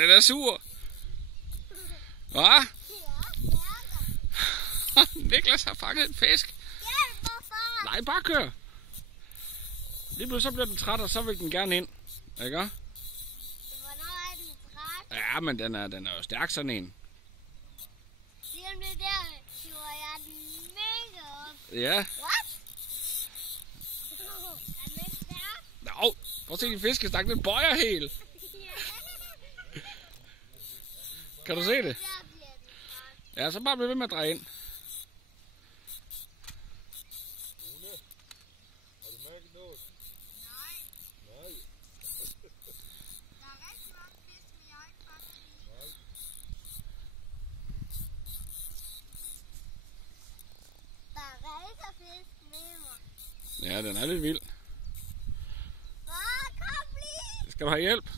den er sur. Hva? Niklas har fanget en fisk. Nej, bare kør. Lige pludselig så bliver den træt, og så vil den gerne ind. Ikke? Hvornår er den træt? Ja, men den er jo stærk, sådan en. Lige om det der, hiver jeg den mega op. Ja. What? Er den ikke stærk? Nå, prøv at se din fiskestang, den bøjer helt. Kan du se det? Der bliver den træt. Ja, så bare bliv ved med at dreje ind. Har du mærket noget? Nej. Nej. Der er rigtig mange fisk, men jeg har ikke fanget en. Nej. Der er rigtig fisk med mig. Ja, den er lidt vild. Kom lige! Skal du have hjælp?